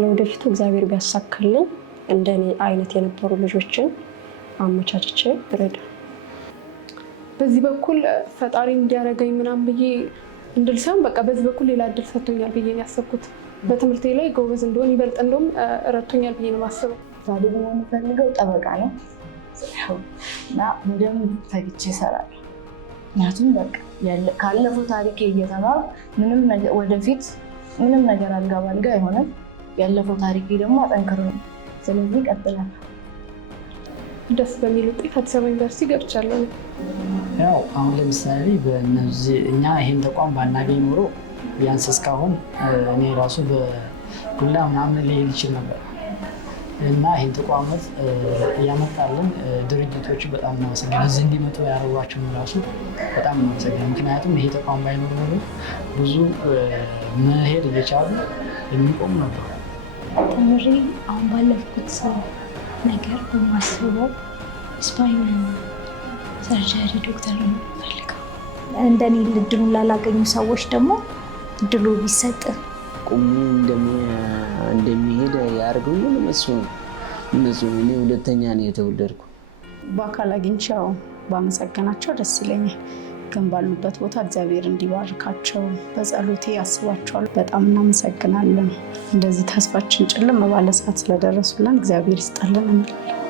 ለወደፊቱ እግዚአብሔር ቢያሳካልኝ እንደኔ አይነት የነበሩ ልጆችን አመቻችቼ ረዳ በዚህ በኩል ፈጣሪ እንዲያረጋኝ ምናምን ብዬ እንድል ሳይሆን በቃ በዚህ በኩል ሌላ እድል ሰጥቶኛል ብዬ ነው ያሰብኩት። በትምህርቴ ላይ ጎበዝ እንደሆን ይበልጥ እንደውም ረድቶኛል ብዬ ነው የማስበው። ዛሬ ደግሞ የምፈልገው ጠበቃ ነው እና በደንብ ተግቼ እሰራለሁ። ምክንያቱም በቃ ካለፈው ታሪኬ እየተማርኩ ምንም ነገር ወደፊት ምንም ነገር አልጋ ባልጋ አይሆንም። ያለፈው ታሪኬ ደግሞ አጠንክሮ ነው። ስለዚህ እቀጥላለሁ። ደስ በሚል ውጤት አዲስ አበባ ዩኒቨርሲቲ ገብቻለሁ። ያው አሁን ለምሳሌ በእነዚህ እኛ ይሄን ተቋም ባናገኝ ኖሮ ቢያንስ እስካሁን እኔ ራሱ በዱላ ምናምን ሊሄድ ይችል ነበር እና ይሄን ተቋማት እያመጣልን ድርጅቶች በጣም እናመሰግናለን። እዚህ እንዲመጡ ያደረጓቸው ራሱ በጣም እናመሰግናለን። ምክንያቱም ይሄ ተቋም ባይኖር ኖሮ ብዙ መሄድ እየቻሉ የሚቆሙ ነበር። ተምሬ አሁን ባለፍኩት ነገር በማስበው ስፓይን ሰርጀሪ ዶክተር ነው የምፈልገው። እንደኔ እድሉን ላላገኙ ሰዎች ደግሞ እድሉ ቢሰጥ ቁሙ እንደሚሄድ ያደርገው እነሱ እኔ ሁለተኛ ነው የተወለድኩ። በአካል አግኝቼው ባመሰገናቸው ደስ ይለኛል። ግን ባሉበት ቦታ እግዚአብሔር እንዲባርካቸው በጸሎቴ አስባቸዋለሁ። በጣም እናመሰግናለን። እንደዚህ ተስፋችን ጭልም ባለ ሰዓት ስለደረሱልን እግዚአብሔር ይስጥልን እንላለን።